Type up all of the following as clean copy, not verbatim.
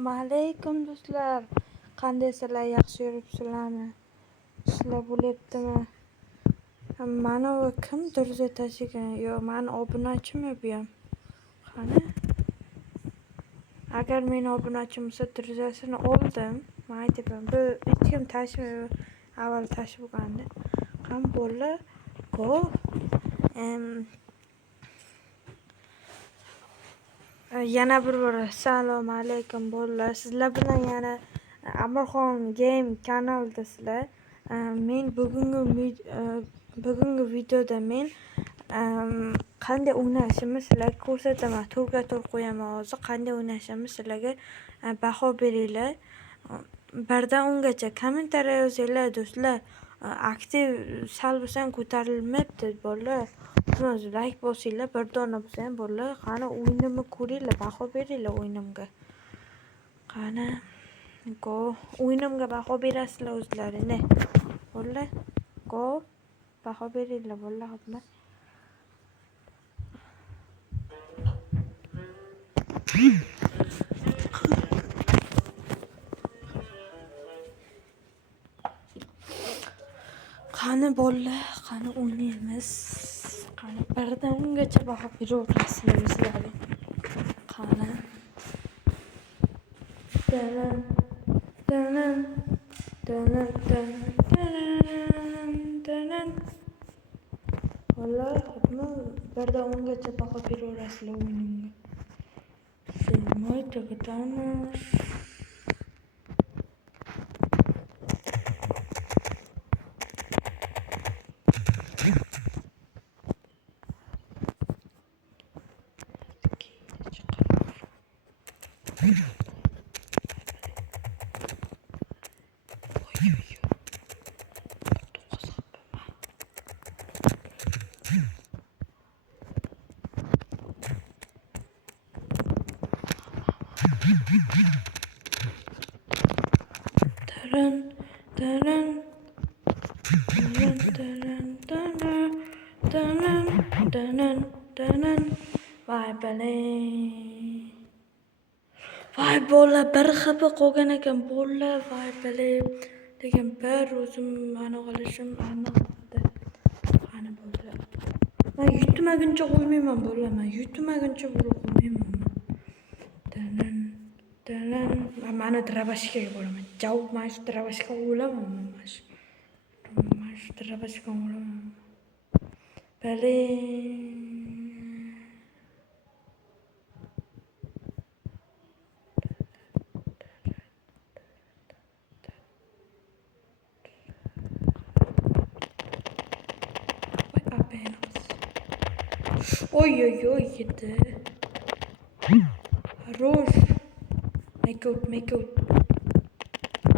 Assalomu alaykum do'stlar. Qandaysizlar? Yaxshi yuribsizlarmi? Ishlar bo'lyaptimi? Mana bu kim deraza tashigan? Yo, meni obunachimi bu ham? Qani? Agar meni obunachim bo'lsa, derazasini oldim. Men aytaman, bu hech kim tashmaydi. Avval tashib bo'lgandi. Qani bo'ldi? Go. Yana bir assalomu alaykum bo'ldilar. Sizlar bilan yana Amirxon Game kanalidasizlar. Men bugungi videoda men qanday o'ynashimni sizlarga ko'rsataman. To'rga-to'r qo'yaman hozir. Qanday o'ynashimni sizlarga baho beringlar. 1 dan 10 gacha kommentariy yozinglar do'stlar. Aktiv sal bo'lsa ham ko'tarilmayapti bolalar. Like bosinglar, 1 dona bo'lsa ham bolalar. Qani o'yinimni ko'ringlar, baho beringlar o'yinimga. Qani go o'yinimga baho berasizlar o'zlaringni. Bolalar, go baho beringlar bolalar, xizmat. Qani bolalar, qani o'ynaymiz. Qani 1 dan 10 gacha baho beraverasizlar o'zlaring. Qani. Bolalar, xizmat 1 dan 10 gacha baho beraverasizlar o'yinimga. Sevmoy to'g'itamiz. Vay balay. Vay bola bir xafa qolgan ekan bola. Vay balay. Lekin bir o'zim mana qilishim aniqdi. Qani bola. Men yutmaguncha qo'ymayman bola. Men yutmaguncha qo'ymayman. Mana drabashkaga boraman. Javob mana shu drabashka o'laman mana shu. Mana shu drabashka o'laman. Balay. Ой, yetti. Хорош. Make out.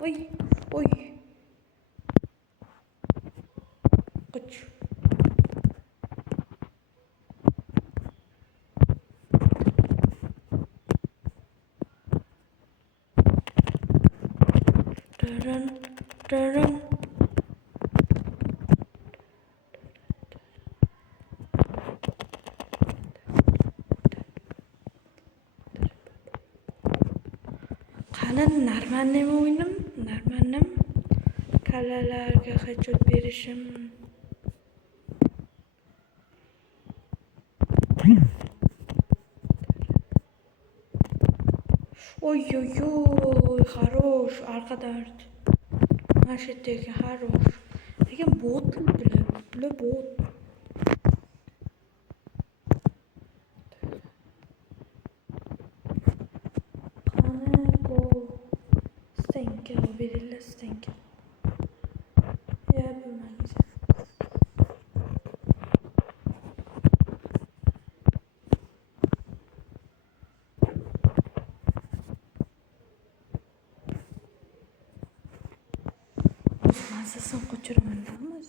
Ой. Qoch. Dun. Qani normalniy o'yinim, normalnim. Kalalarga hajjat berishim. Ой, хорош, arkadaş. Maşetteki хорош. Lekin bot bile bot. Stänker. Ja, bilmem. Mazasını koçurum anlamaz.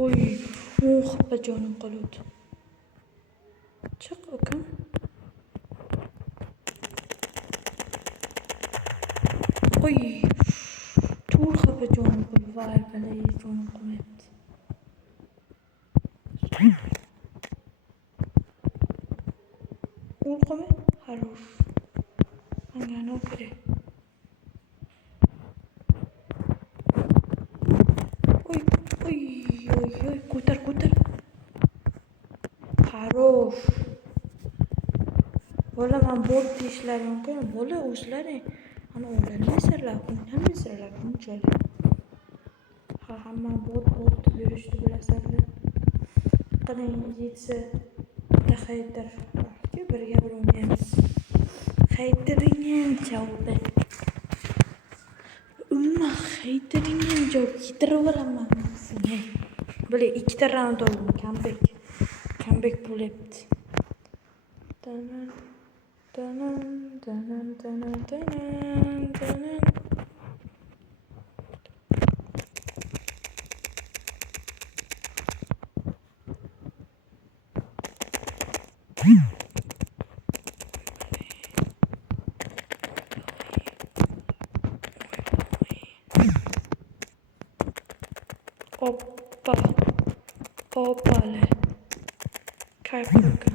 Oy, xappa jonim qoluvdi. Chiq ukam. Oy, to'rt xappa jonim qoldi. Voy, balay, jonim qolmayapti. Uyqumi? Хорош. Menga nima kerak? Oy, ko'tar. Хорош. Bola, men bot deyishlari mumkin. Bola, o'zlaring ana o'ynamaysanlar bunchalik. Ha, hamma bot deb yurishni bilasizlar. Qiling yetsa bitta xaytir. Birga o'ynaymiz. Xaytiring javobi. Xaytiring javob yetirveraman sizga. Böyle 2 round oldu. Comeback bo'lyapti. Hoppale. Kalkbrücke.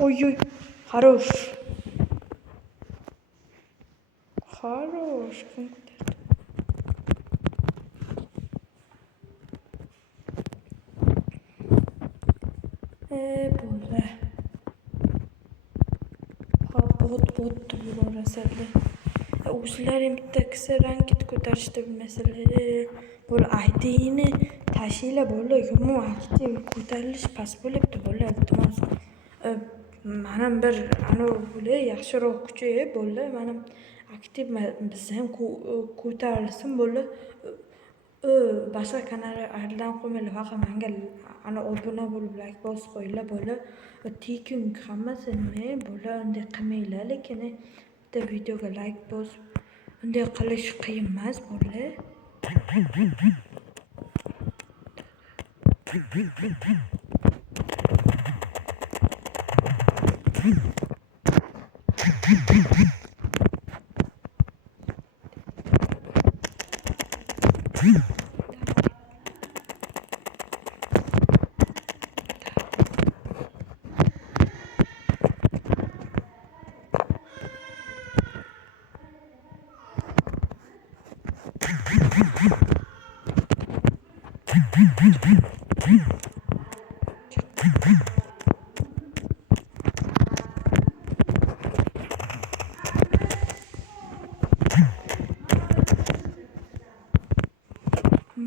Ой, хорош. Kim ko'tardi? Bo'ldi. Ha, bot deb yuraverasizlar. O'zlaring bitta kisi rangit ko'tarishni bilmaysizlar. Bo'l ID'ni tashinglar bo'l. Yomon aktiv ko'tarilish past bo'lyapti bo'l. Iltimos. Mana bir bo'l yaxshiroq kuchi bo'l. Mana aktiv biz ham ko'tarilsin bo'l. Boshqa kanallardan qo'ymanglar. Faqat menga ana obuna bo'lib like bosib qo'yinglar bo'l. Tekin hammasi nima bo'l. Unday qilmanglar, lekin bitta videoga like bosib unday qilish qiyin emas bo'l.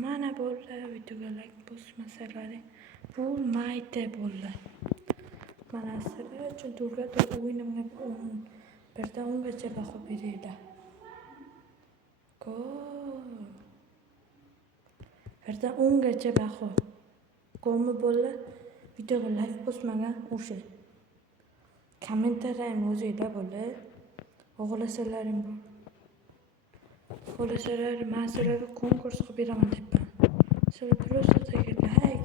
Mana bo'ldi, videoga like bosmasalar bo'lmaydi bo'ldi. Mana sizlar uchun to'g'ri o'yinimga 1dan 10gacha baho beringlar. 1dan 10gacha baho. Ko'mi bo'ldi? Videoga like bosmagan o'sha. Kommentariyam yozinglar bo'ldi. Xohlasalaring bor. Men sizlarga konkurs qilib beraman deyapman. Sizlar просто like,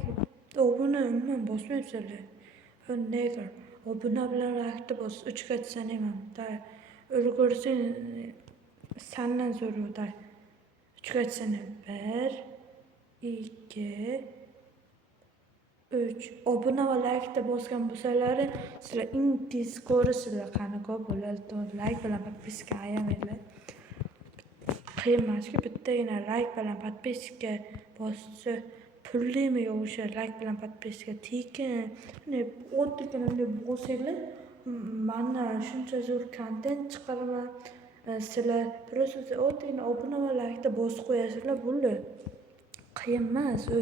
obuna umuman bosmayapsizlar. Never. Obuna bilan like bos. 3gacha sanayman. Ulgursang sandan so'raydi. 3gacha sanay. 1 2 3. Obuna va like bosgan bo'lsalar, sizlar eng tez ko'rasizlar qanaqa bo'ladi. Like bilan podpiska ayamanglar. Qiyin emas-ku, bittagina like bilan podpiska bossa pullimi yo'q o'sha like bilan podpiska tekin. Oddiygina bo'lsanglar, mana shuncha zo'r kontent chiqaraman. Sizlar просто oddiygina obuna va like bosib qo'yasizlar, bo'ldi. Qiyin emas u.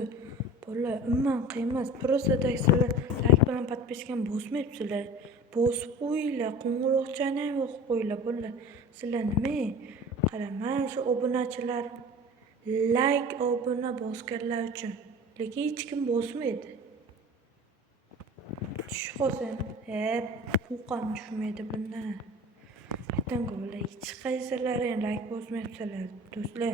Bo'ldi, umuman qiyin emas. Просто sizlar like bilan podpiskani bosmayapsizlar. bosib qo'yinglar, qo'ng'iroqchani ham yoqib qo'yinglar bolalar. Sizlar nima? Qara, mana shu obunachilar like obuna bosganlar uchun. Lekin hech kim bosmaydi. Tushib qolsin. Pul ham tushmaydi bundan. Aytanga bolalar, hech qaysalaring like bosmayapsizlar. Do'stlar,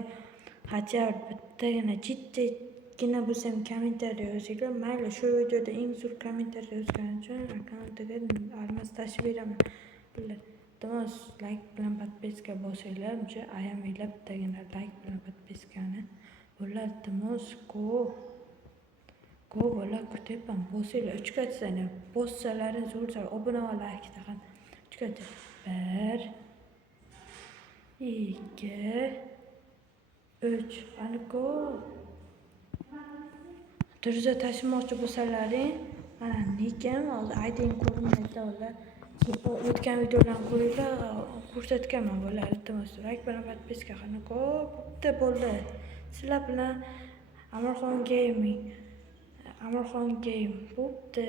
hajab bittagina jiddagina bo'lsa ham kommentariy yozinglar. Mayli, shu videoda eng zo'r kommentariy yozganim uchun akkauntiga almashtirib beraman. Bular iltimos like bilan podpiska bosinglar. Buncha ayamanglar bittagina like bilan podpiskani. Bular iltimos Go bola kutyapman. Bosinglar 3 katsani. Bossalaring zo'r obuna va like taqan. 3 katsa. 1 2 3. Ani go. Turza tashimoqchi bo'lsalaring, mana lekin hozir ayting ko'rinmaydi ular. O'tgan videolarni ko'ringlar, ko'rsatganman bolalar. Iltimos like bilan podpiska qilin. Ko'pda bo'ldi. Sizlar bilan Amirxon Game bo'pti.